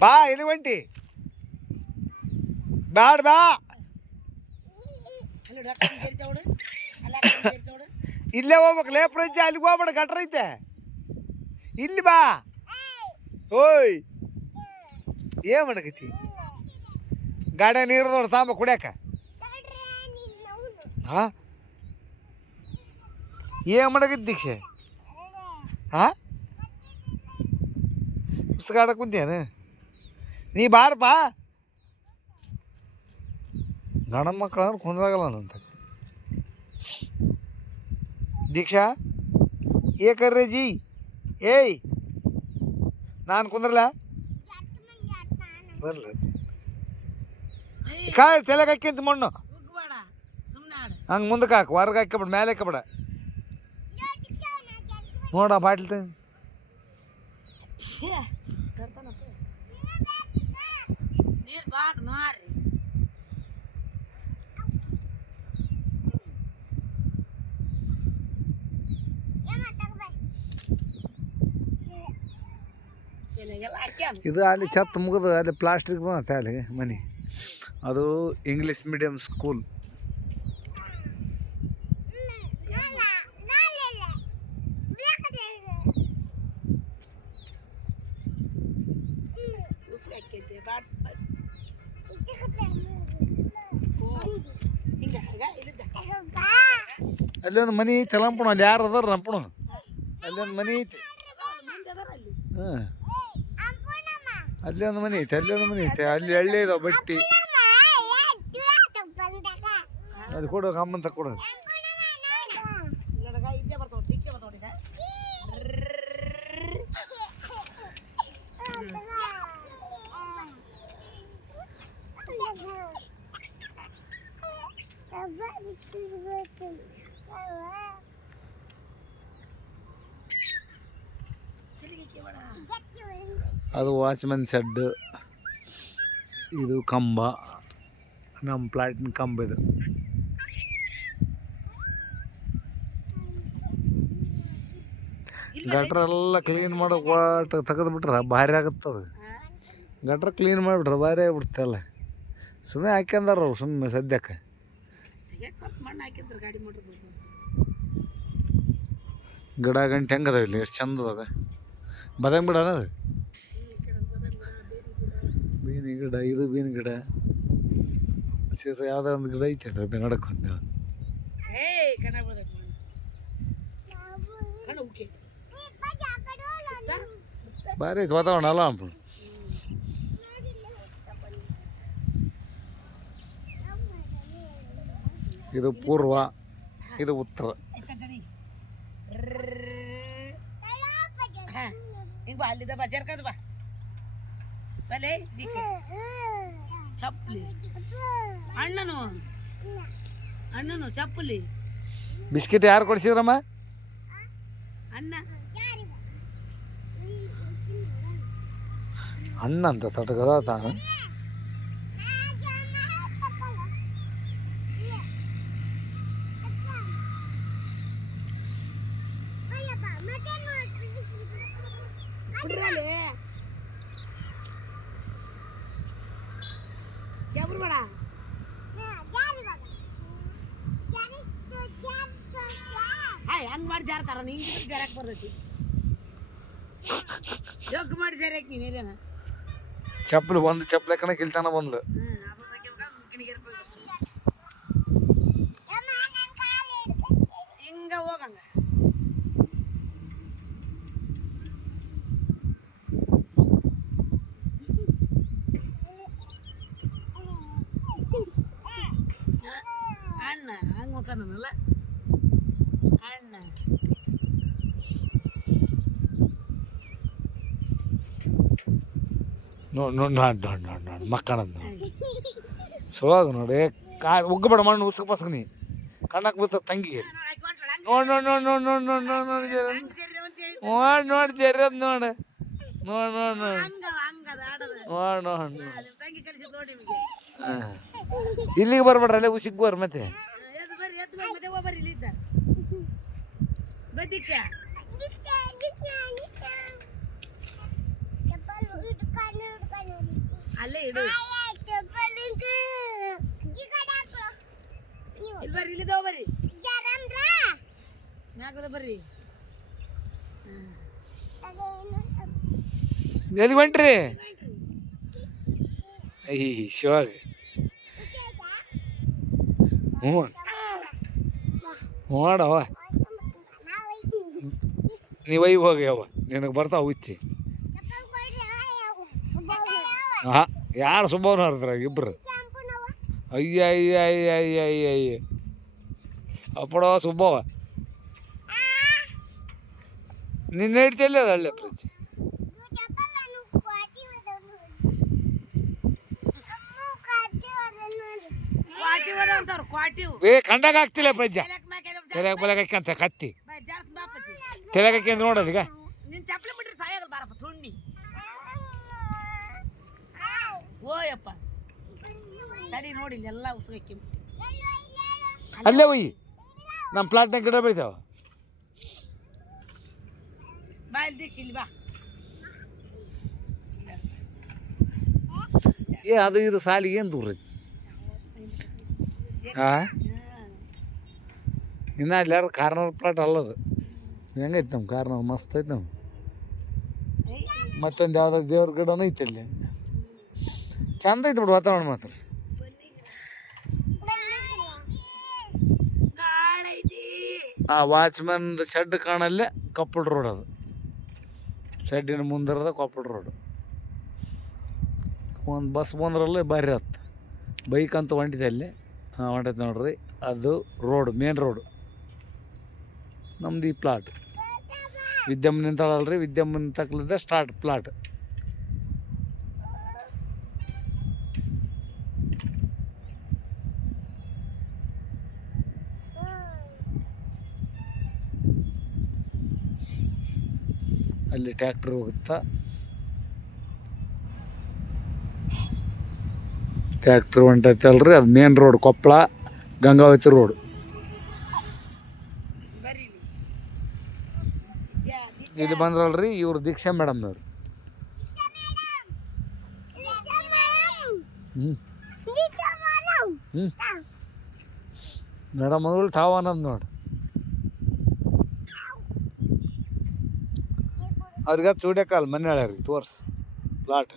ಬಾ ಇಲ್ಲಿ ಒಂಟಿ ಬ್ಯಾಡ ಬಾ ಇಲ್ಲೇ ಹೋಗ್ಬೇಕು ಲೇಪ್ರೈತೆ ಅಲ್ಲಿಗೆ ಹೋಗ್ಬೇಡ ಗಟ್ರ ಐತೆ ಇಲ್ಲಿ ಬಾ ಓಯ್ ಏನು ಮಾಡಕತ್ತಿ ಗಾಡಿ ನೀರು ನೋಡಿ ತಾಂಬ ಕುಡಿಯಾಕ ಹಾಂ ಏನು ಮಾಡಕತ್ತಿ ದೀಕ್ಷೆ ಹಾಂ ಪುಸ್ತಕ ಕುಂತೇನು ನೀ ಬಾರಪ್ಪ ಗಂಡ ಮಕ್ಕಳು ಅಂದ್ರೆ ಕುಂದ್ರಾಗಲ್ಲ ಅಂತ ದೀಕ್ಷಾ ಏ ಕರ್ರೆ ಜಿ ಏಯ್ ನಾನು ಕುಂದ್ರಲ್ಲ ಬರಲ್ಲ ಕಾಯಿ ತಲೆಗೆ ಹಾಕ್ಯಂತ ಮಣ್ಣು ಹಂಗೆ ಮುಂದಕ್ಕೆ ಹಾಕು ಹೊರಗೆ ಹಾಕ್ಬಿಡ ಮೇಲೆ ಹಾಕಬೇಡ ನೋಡ ಬಾಟ್ಲಿ ತ ಇದು ಅಲ್ಲಿ ಛತ್ ಮುಗಿದು ಅಲ್ಲಿ ಪ್ಲಾಸ್ಟಿಕ್ ಬಂದತ್ತೆ ಅಲ್ಲಿ ಮನೆ ಅದು ಇಂಗ್ಲೀಷ್ ಮೀಡಿಯಮ್ ಸ್ಕೂಲ್ ಅಲ್ಲಿ ಒಂದು ಮನೆ ಐತಿ ಲಂಪಣ ಅಲ್ಲಿ ಯಾರು ಅದಾರ ಲಂಪಣ ಅಲ್ಲಿ ಒಂದು ಮನೆ ಐತಿ ಹಾಂ ಅಲ್ಲಿ ಒಂದು ಮನೆ ಐತೆ ಅಲ್ಲಿ ಒಂದು ಮನೆ ಐತೆ ಅಲ್ಲಿ ಎಳ್ಳೆ ಇದಾವೆ ಬಟ್ಟಿ ಅಲ್ಲಿ ಕೊಡು ಅಮ್ಮಂತ ಕೊಡು ಅದು ವಾಚ್ಮನ್ ಶೆಡ್ ಇದು ಕಂಬ ನಮ್ಮ ಪ್ಲಾಟಿನ ಕಂಬ ಇದು ಗಟ್ರೆಲ್ಲ ಕ್ಲೀನ್ ಮಾಡೋ ಒಟ್ಟು ತೆಗೆದುಬಿಟ್ರೆ ಭಾರಿ ಆಗುತ್ತದು ಗಟ್ರ ಕ್ಲೀನ್ ಮಾಡಿಬಿಟ್ರೆ ಭಾರಿ ಆಗಿಬಿಡುತ್ತೆ ಅಲ್ಲ ಸುಮ್ಮನೆ ಹಾಕ್ಯಂದಾರ ಅವ್ರು ಸುಮ್ಮನೆ ಸದ್ಯಕ್ಕೆ ಗಿಡ ಗಂಟೆ ಹೆಂಗದಾವ ಇಲ್ಲಿ ಎಷ್ಟು ಚಂದ ಅದಾಗ ಬದಂಗೆ ಬಿಡ ಅದು ಬೀನಿ ಗಿಡ ಇದು ಬೀನಿ ಗಿಡ ಸೀಸ ಯಾವುದೋ ಒಂದು ಗಿಡ ಐತೆ ಅದ್ರ ನಡಕ್ಕೆ ಒಂದು ಭಾರಿ ಐತೆ ವಾತಾವರಣ ಅಲ್ಲ ಅಂಪ ಇದು ಪೂರ್ವ ಇದು ಉತ್ತರ ಅಲ್ಲಿದ ಬಜಾರ್ ಕದ ಬಾ ಬಲೆ ದೀಕ್ಷೆ ಚಪ್ಪಲಿ ಅಣ್ಣನು ಚಪ್ಪಲಿ ಬಿಸ್ಕಿಟ್ ಯಾರು ಕೊಡ್ಸಿದ್ರಮ್ಮ ಅಣ್ಣ ಅಣ್ಣ ಅಂತ ತಟಕದ ತಾನು ಹಂಗೆ ಮಾಡಿ ಜಾರ್ತಾರ ಹಿಂಗೆ ಜಾರಕ್ಕೆ ಬರ್ತೈತಿ ಜಗ್ ಮಾಡಿ ಜಾರಕ್ಕೆ ನೀನೇನ ಚಪ್ಪಲಿ ಒಂದು ಚಪ್ಪಲಿ ಕಣಕ್ಕೆ ಇಲ್ತಾನ ಬಂದ್ಲು ಹಿಂಗ ಹೋಗಂಗ ಅಣ್ಣ ಹಂಗೆ ಹೋಗ್ತಾನಲ್ಲ ಅಣ್ಣ ನೋಡಿ ಮಕ್ಕಳಂದು ಸೋಗ ನೋಡಿ ಉಗ್ಗಬೇಡ ಮಣ್ಣು ಉಸ್ಕ ಪಸ್ಕನಿ ಕಣ್ಣಕ್ಕೆ ಬರ್ತದೆ ತಂಗಿಗೆ ನೋಡಿ ನೋಡಿ ನೋಡಿ ನೋಡಿ ನೋಡಿ ನೋಡಿ ನೋಡಿ ನೋಡಿ ನೋಡಿ ಜರ್ರದ್ ನೋಡಿ ನೋಡಿ ನೋಡಿ ನೋಡಿ ನೋಡಿ ನೋಡಿ ಇಲ್ಲಿಗೆ ಬರ್ಬೇಡ್ರಿ ಅಲ್ಲೇ ಉಸಿಗೆ ಬರ್ರಿ ಮತ್ತೆ ಅಲ್ಲೇ ಇಡು. ಇಲ್ಲಿ ಬರ್ರಿ, ಇಲ್ಲಿದ್ದಾವ ಬರ್ರಿ, ಮ್ಯಾಗದ ಬರ್ರಿ. ಎಲ್ಲಿ ಹೊಂಟ್ರಿ? ಐ ಶಿವಾಗ ಹ್ಞೂ ಮಾಡವ ನೀವು ಐ ಹೋಗಿ ಅವ ನಿನಗೆ ಬರ್ತಾವ ಹುಚ್ಚಿ. ಹಾಂ ಯಾರು ಸುಬ್ಬವನ ಹರಿದ್ರಾಗ ಇಬ್ರು? ಅಯ್ಯ ಅಯ್ಯ ಅಯ್ಯ ಅಯ್ಯ ಅಯ್ಯ ಅಯ್ಯ ಅಪ್ಪಡವ ಸುಬ್ಬವ ನಿನ್ನ ಇಡ್ತಿಲ್ಲ ಅದು ಹಳ್ಳಿ ಪ್ರೀತಿ. ಏ ಕಂಡಾಗ ಆಗ್ತಿಲ್ಲ ಪಜ್ಜ ತಲೆಗೆ ಬಲಗ ಹಾಕ್ಯಂತ ಕತ್ತಿ ತಲೆಗೆ ಹಾಕ್ಯಂತ ನೋಡೋದು ಈಗ. ನಿನ್ ಚಪ್ಪಲಿ ಬಿಟ್ರೆ ಸಾಯಾಗಲ್ಲ ಬಾರಪ್ಪ ಸುಣ್ಣಿ. ಓಯಪ್ಪ ತಡಿ ನೋಡಿ ಎಲ್ಲ ಉಸುಗಕ್ಕಿ ಅಲ್ಲೇ ಒಯ್ಯಿ ನಮ್ಮ ಪ್ಲಾಟ್ನಾಗ ಗಿಡ ಬೆಳಿತಾವ. ಬಾ ಇಲ್ಲಿ ದೀಕ್ಷ ಇಲ್ಲಿ ಬಾ. ಏ ಅದು ಇದು ಸಾಲಿಗೆ ಏನು ದೂರ ಐತಿ? ಹಾಂ ಇನ್ನು ಅಲ್ಲಿ ಯಾರು ಕಾರ್ನರ್ ಪ್ಲಾಟ್ ಅಲ್ಲದು. ಹೆಂಗೈತೆ ನಮ್ಮ ಕಾರ್ನರ್ ಮಸ್ತ್ ಐತೆ ನಮ್ಮ. ಮತ್ತೊಂದು ಯಾವುದೋ ದೇವ್ರ ಗಿಡನೂ ಐತೆ ಅಲ್ಲಿ ಚಂದ ಐತೆ ಬಿಡು ವಾತಾವರಣ ಮಾತ್ರ. ಆ ವಾಚ್ಮನ್ದು ಶೆಡ್ ಕಾಣಲ್ಲೇ ಕೊಪ್ಪಳ ರೋಡ್ ಅದು. ಶೆಡ್ಡಿನ ಮುಂದಿರೋದ ಕೊಪ್ಪಳ ರೋಡ್. ಒಂದು ಬಸ್ ಬಂದ್ರಲ್ಲೇ ಭಾರಿ ಹತ್ತು ಬೈಕ್ ಅಂತೂ ಹೊಂಟಿದೆ ಅಲ್ಲಿ. ಹಾಂ ಹೊಂಟೈತೆ ನೋಡ್ರಿ, ಅದು ರೋಡ್ ಮೇನ್ ರೋಡು. ನಮ್ದು ಈ ಪ್ಲಾಟ್ ವಿದ್ಯಮ್ಮ ನಿಂತಾಳಲ್ರಿ, ವಿದ್ಯಮ್ಮ ನಿಂತಕ್ಲಿದ್ದ ಸ್ಟಾರ್ಟ್ ಪ್ಲಾಟ್. ಅಲ್ಲಿ ಟ್ಯಾಕ್ಟ್ರ್ ಹೋಗುತ್ತಾ, ಟ್ಯಾಕ್ಟ್ರ್ ಹೊಂಟೈತೆ ಅಲ್ರಿ, ಅದು main road Koppal Gangavathi road. ಇಲ್ಲಿ ಬಂದ್ರಲ್ರಿ ಇವ್ರು ದೀಕ್ಷಾ ಮೇಡಮ್ನವ್ರು. ಹ್ಞೂ ಹ್ಞೂ ಮೇಡಮ್ ಅಂದ್ರೆ ಠಾವ್ ಅನ್ನೋದು ನೋಡಿ. ಅವ್ರಿಗೆ ಚೂಡ್ಯಾಕಲ್ ಮನೆ ಹೇಳ್ಯಾರಿ ತೋರ್ಸ್ ಪ್ಲಾಟ್.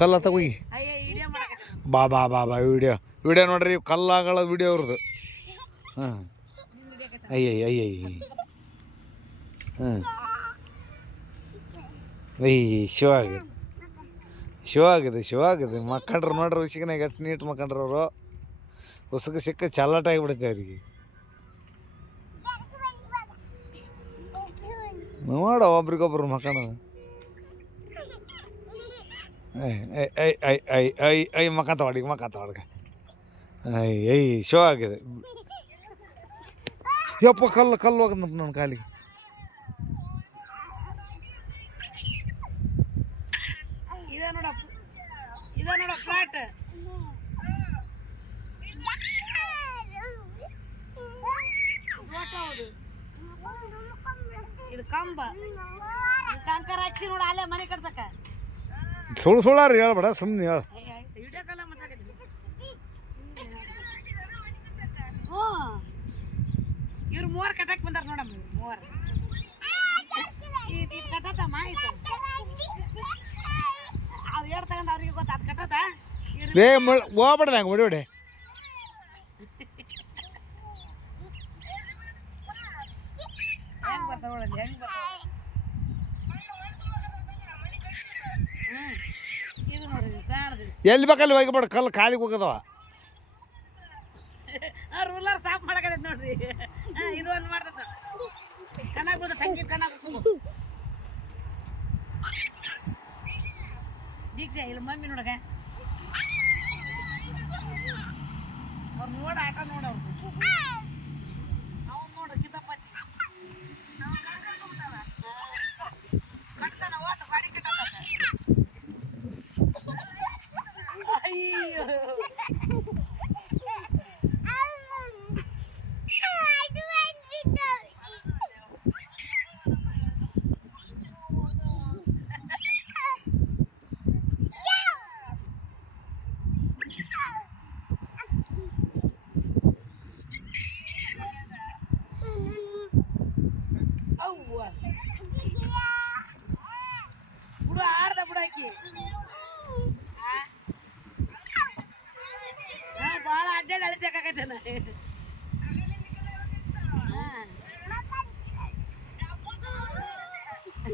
ಕಲ್ಲ ತಗೋಗಿ ಬಾ ಬಾ ಬಾ ಬಾ ವಿಡಿಯೋ ನೋಡ್ರಿ, ಕಲ್ಲಾಗಳ ವಿಡಿಯೋ ಅವ್ರದ್ದು. ಹಾಂ ಅಯ್ಯ ಅಯ್ಯ ಹಾಂ ಅಯ್ಯ ಶಿವ ಆಗಿದೆ ಮಕ್ಕಂಡ್ರೆ ನೋಡ್ರಿ ಉಸಿಗನಾಗ ಎಷ್ಟು ನೀಟ್ ಮಕ್ಕಂಡ್ರೆ ಅವರು. ಉಸುಕು ಸಿಕ್ಕ ಚಲ್ಲಾಟ ಆಗಿಬಿಡುತ್ತೆ ಅವ್ರಿಗೆ. ನೋಡ ಒಬ್ರಿಗೊಬ್ರು ಮಕ್ಕಣ ಐ ಮಕ್ಕಂತ ಹೊಡ್ಗೆ ಐ ಶೋ ಆಗಿದೆ. ಯಪ್ಪ ಕಲ್ಲು ಹೋಗದ ನನ್ನ ಕಾಲಿಗೆ. ಇದು ಕಂಬ ಕಂಕರ ಹಚ್ಚಿ ನೋಡ ಅಲ್ಲೇ ಮನೆ ಕಟ್ಸಕ. ಸುಳ್ಳು ಹೇಳ್ಬೇಡ, ಸುಮ್ಮನೆ ಹೇಳ. ಇವ್ರು ಮೂವರ್ ಕಟ್ಟಕ್ ಬಂದಾರ ನೋಡಮ್ಮ. ಮೂವರ್ ಇದು ಕಟ್ಟತಮ್ಮ ಆಯ್ತು. ಅವ್ರು ಹೇಳ್ ತಗೊಂಡ್ ಅವ್ರಿಗೆ ಗೊತ್ತ ಅದು ಕಟ್ಟದ. ಹೋಗ್ಬೇಡ ನಂಗೆ ಹೊಡಿ ಹೆಂಗ್ ಬರ್ತಾವ ಹೆಂಗ್ ಬರ್ತಾವ. ಇದು ನೋಡ್ರಿ ಸಾಣದು ಎಲ್ಲಿ ಬೇಕಲ್ಲಿ ಹೋಗಿಬೇಡ, ಕಲ್ಲು ಕಾಲಿಗೆ ಹೋಗದವ. ರೂಲರ್ ಸಾಫ್ ಮಾಡಕತ್ತ ನೋಡ್ರಿ. ಇದು ಒಂದು ಮಾಡ್ತದ ಕಣ್ಣಾಗ ಬಿಡ ತಂಗಿ ಕಣ್ಣಾಗ ಸುಮ್ಮ ದೀಕ್ಷೆ ಇಲ್ಲ ಮಮ್ಮಿ ನೋಡಕ ಅವ್ರು ನೋಡ ಆಟ ನೋಡವ್ರು. ಅವ್ನು ನೋಡ್ರಿ ಕಿತ್ತಪ್ಪಚ್ಚಿ ಕಟ್ತಾನ ಹೋತ ಗಾಡಿ ಕಟ್ಟ. ಅಯ್ಯೋ ಆಕಿ ಭಾಳ ಅಡ್ಡಾಡಿ ಅಳಿಬೇಕಾಗತ್ತೇನ